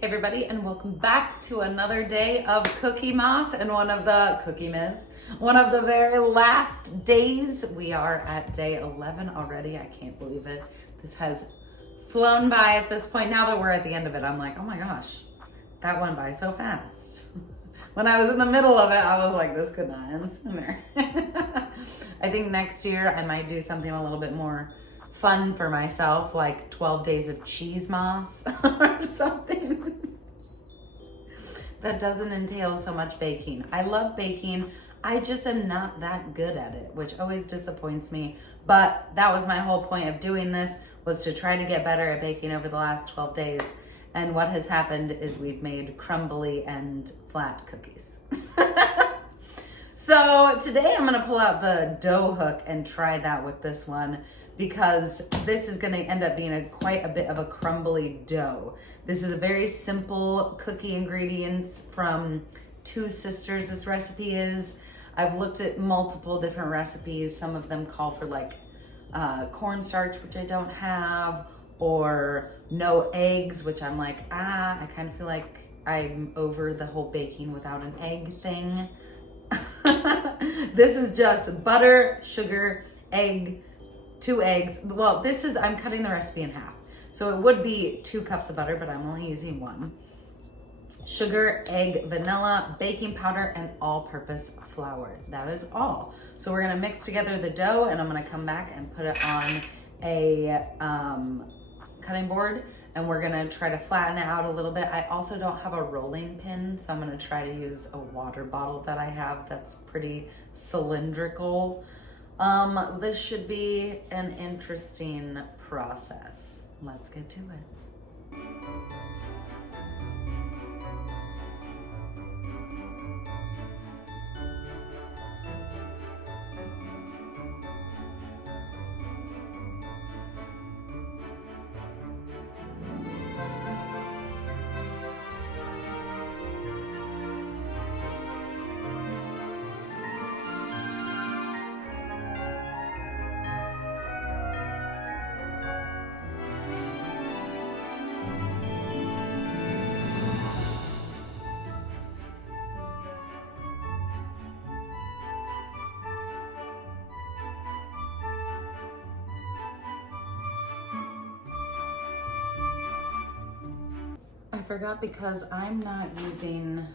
Hey everybody, and welcome back to another day of Cookiemas and one of the very last days. We are at day 11 already. I can't believe it. This has flown by at this point. Now that we're at the end of it, I'm like, oh my gosh, that went by so fast. When I was in the middle of it, I was like, this could not end sooner. I think next year I might do something a little bit more fun for myself, like 12 days of cheese moss or something that doesn't entail so much baking. I love baking. I just am not that good at it, which always disappoints me. But that was my whole point of doing this, was to try to get better at baking over the last 12 days. And what has happened is we've made crumbly and flat cookies. So today I'm gonna pull out the dough hook and try that with this one, because this is gonna end up being quite a bit of a crumbly dough. This is a very simple cookie ingredients from Two Sisters, this recipe is. I've looked at multiple different recipes. Some of them call for like cornstarch, which I don't have, or no eggs, which I'm like, I kind of feel like I'm over the whole baking without an egg thing. This is just butter, sugar, egg, 2 eggs. Well, I'm cutting the recipe in half. So it would be 2 cups of butter, but I'm only using 1. Sugar, egg, vanilla, baking powder, and all-purpose flour. That is all. So we're gonna mix together the dough, and I'm gonna come back and put it on a cutting board, and we're gonna try to flatten it out a little bit. I also don't have a rolling pin, so I'm gonna try to use a water bottle that I have that's pretty cylindrical. This should be an interesting process. Let's get to it. I forgot, because I'm not using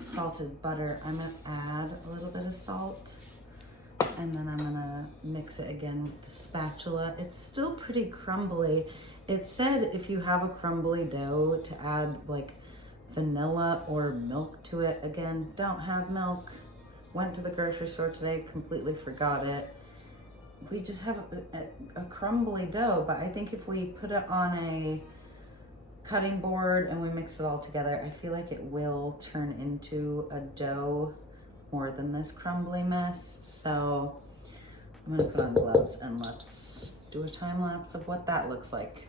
salted butter, I'm gonna add a little bit of salt, and then I'm gonna mix it again with the spatula. It's still pretty crumbly. It said if you have a crumbly dough to add like vanilla or milk to it. Again, don't have milk. Went to the grocery store today, completely forgot it. We just have a crumbly dough, but I think if we put it on a cutting board and we mix it all together, I feel like it will turn into a dough more than this crumbly mess. So I'm gonna put on gloves and let's do a time lapse of what that looks like.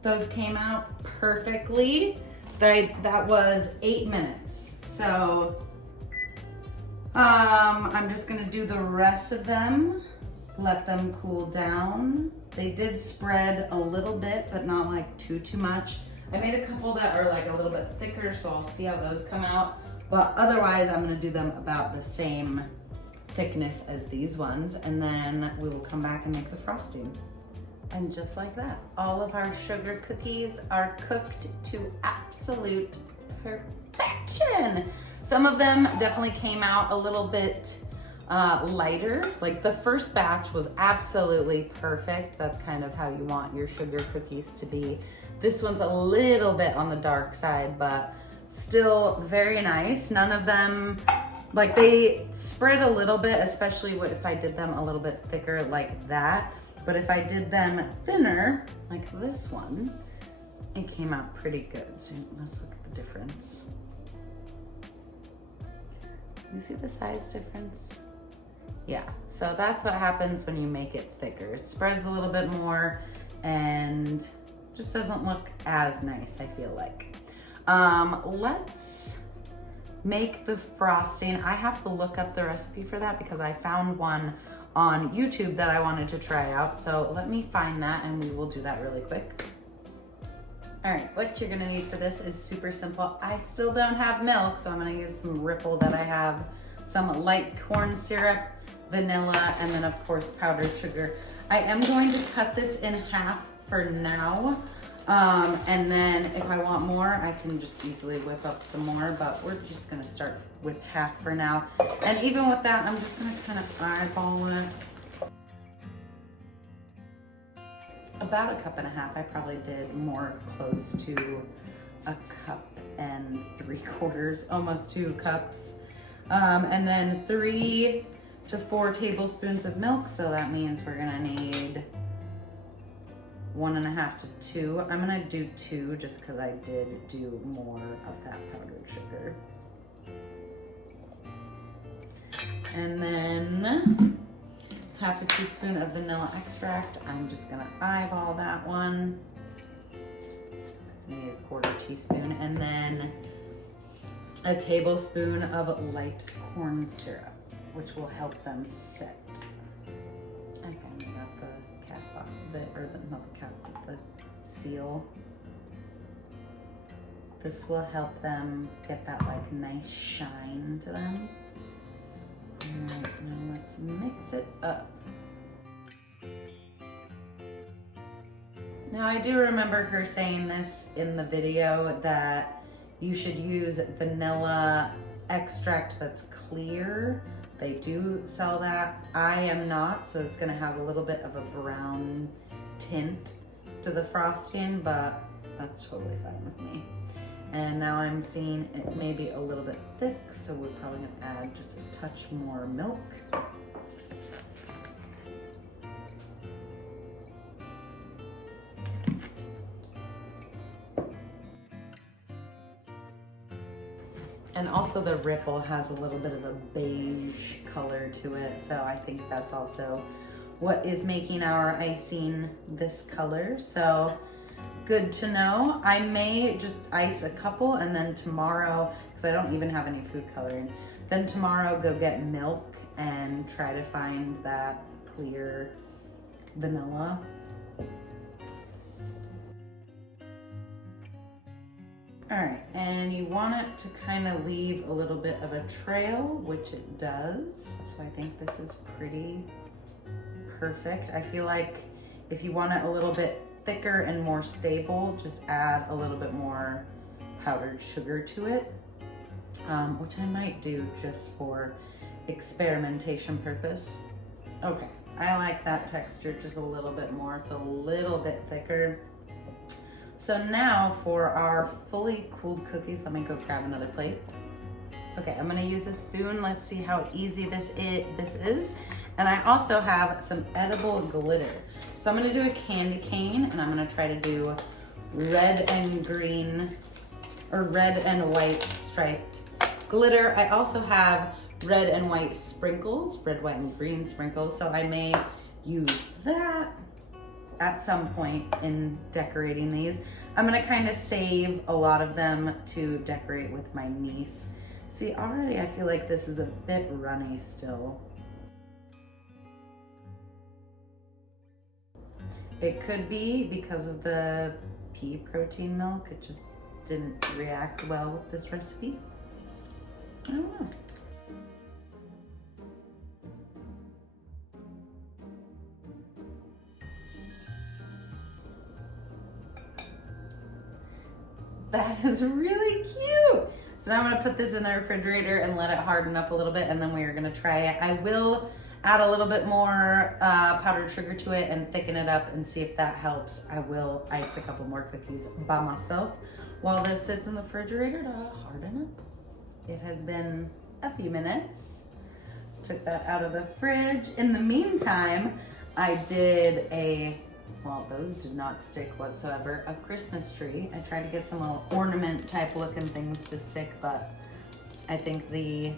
Those came out perfectly. That was 8 minutes. So I'm just gonna do the rest of them, let them cool down. They did spread a little bit, but not like too much. I made a couple that are like a little bit thicker, so I'll see how those come out. But otherwise, I'm gonna do them about the same thickness as these ones, and then we will come back and make the frosting. And just like that, all of our sugar cookies are cooked to absolute perfection. Some of them definitely came out a little bit lighter. Like the first batch was absolutely perfect. That's kind of how you want your sugar cookies to be. This one's a little bit on the dark side, but still very nice. None of them, like they spread a little bit, especially if I did them a little bit thicker like that. But if I did them thinner, like this one, it came out pretty good. So let's look at the difference. You see the size difference? Yeah, so that's what happens when you make it thicker. It spreads a little bit more and Just doesn't look as nice, I feel like. Let's make the frosting. I have to look up the recipe for that because I found one on YouTube that I wanted to try out. So let me find that and we will do that really quick. All right, what you're gonna need for this is super simple. I still don't have milk, so I'm gonna use some Ripple that I have, some light corn syrup, vanilla, and then of course powdered sugar. I am going to cut this in half for now. And then if I want more, I can just easily whip up some more, but we're just gonna start with half for now. And even with that, I'm just gonna kind of eyeball it. About 1.5 cups. I probably did more close to 1 3/4 cups, almost 2 cups. And then 3 to 4 tablespoons of milk. So that means we're gonna need 1.5 to 2. I'm gonna do 2 just because I did do more of that powdered sugar. And then 1/2 teaspoon of vanilla extract. I'm just gonna eyeball that one. It's maybe 1/4 teaspoon. And then a tablespoon of light corn syrup, which will help them set. I finally got the cap off of it, or not the cap, but the seal. This will help them get that like nice shine to them. All right, now let's mix it up. Now I do remember her saying this in the video that you should use vanilla extract that's clear. They do sell that. I am not, so it's gonna have a little bit of a brown tint to the frosting, but that's totally fine with me. And now I'm seeing it may be a little bit thick, so we're probably gonna add just a touch more milk. And also the Ripple has a little bit of a beige color to it, so I think that's also what is making our icing this color. So good to know. I may just ice a couple and then tomorrow, because I don't even have any food coloring, then tomorrow go get milk and try to find that clear vanilla. All right, and you want it to kind of leave a little bit of a trail, which it does. So I think this is pretty perfect. I feel like if you want it a little bit thicker and more stable, just add a little bit more powdered sugar to it, which I might do just for experimentation purpose. Okay, I like that texture just a little bit more. It's a little bit thicker. So now for our fully cooled cookies, let me go grab another plate. Okay, I'm gonna use a spoon. Let's see how easy this is. And I also have some edible glitter. So I'm gonna do a candy cane and I'm gonna try to do red and green, or red and white striped glitter. I also have red and white sprinkles, red, white, and green sprinkles. So I may use that at some point in decorating these. I'm gonna kind of save a lot of them to decorate with my niece. See, already I feel like this is a bit runny still. It could be because of the pea protein milk. It just didn't react well with this recipe. I don't know. That is really cute. So now I'm gonna put this in the refrigerator and let it harden up a little bit, and then we are gonna try it. I will add a little bit more powdered sugar to it and thicken it up and see if that helps. I will ice a couple more cookies by myself while this sits in the refrigerator to harden up. It has been a few minutes. Took that out of the fridge. In the meantime, I did well, those did not stick whatsoever, a Christmas tree. I tried to get some little ornament type looking things to stick, but I think the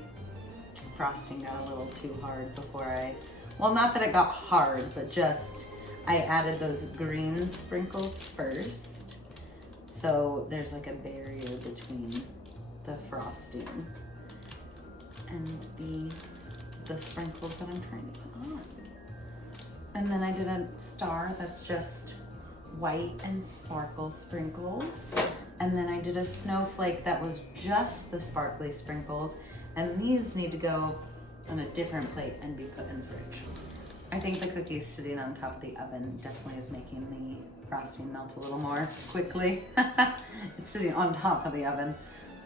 frosting got a little too hard before well, not that it got hard, but just, I added those green sprinkles first. So there's like a barrier between the frosting and the sprinkles that I'm trying to put on. And then I did a star that's just white and sparkle sprinkles. And then I did a snowflake that was just the sparkly sprinkles. And these need to go on a different plate and be put in the fridge. I think the cookies sitting on top of the oven definitely is making the frosting melt a little more quickly. It's sitting on top of the oven.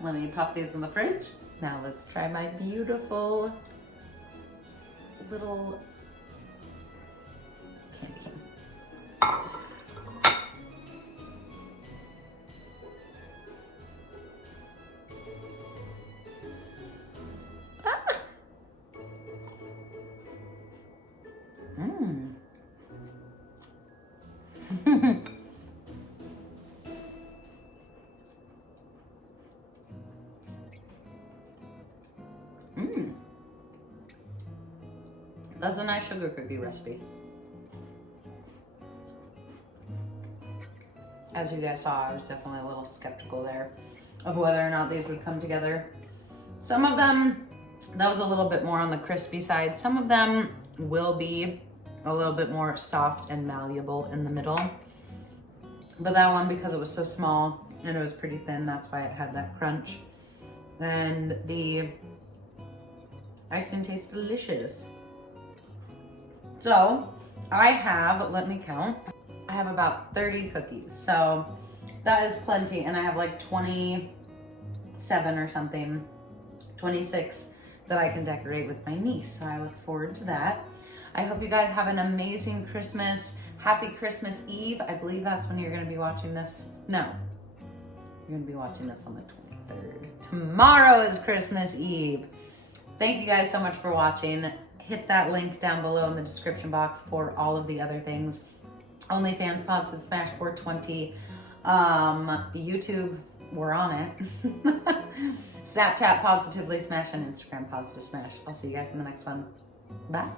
Let me pop these in the fridge. Now let's try my beautiful little candy cane. That's a nice sugar cookie recipe. As you guys saw, I was definitely a little skeptical there of whether or not these would come together. Some of them, that was a little bit more on the crispy side. Some of them will be a little bit more soft and malleable in the middle. But that one, because it was so small and it was pretty thin, that's why it had that crunch. And the icing tastes delicious. So I have, let me count, I have about 30 cookies. So that is plenty. And I have like 27 or something, 26 that I can decorate with my niece. So I look forward to that. I hope you guys have an amazing Christmas. Happy Christmas Eve. I believe that's when you're gonna be watching this. No, you're gonna be watching this on the 23rd. Tomorrow is Christmas Eve. Thank you guys so much for watching. Hit that link down below in the description box for all of the other things. OnlyFans, Positive Smash 420. YouTube, we're on it. Snapchat, Positively Smash, and Instagram, Positive Smash. I'll see you guys in the next one. Bye.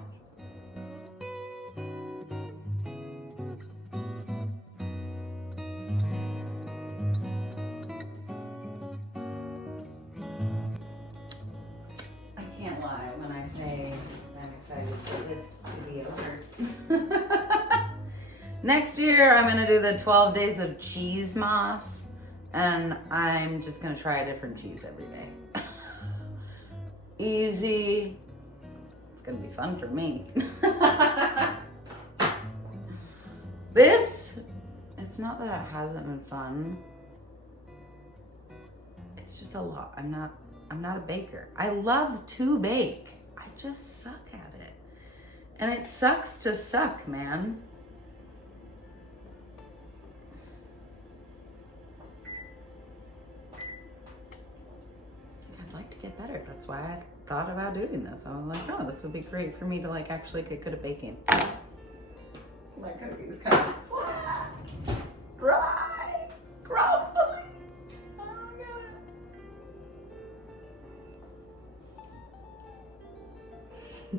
For this to be over. Next year, I'm gonna do the 12 days of cheese moss, and I'm just gonna try a different cheese every day. Easy. It's gonna be fun for me. It's not that it hasn't been fun. It's just a lot. I'm not a baker. I love to bake. I just suck at it. And it sucks to suck, man. I'd like to get better. That's why I thought about doing this. I was like, oh, this would be great for me to like actually get good at baking. My cookies kind of flat, dry, crumbly. Oh my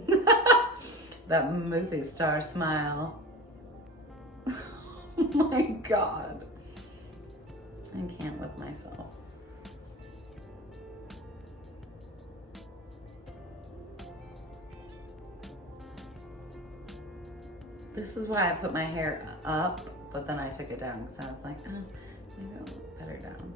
God. That movie star smile. Oh my God. I can't with myself. This is why I put my hair up, but then I took it down because I was like, oh, maybe I'll look better down.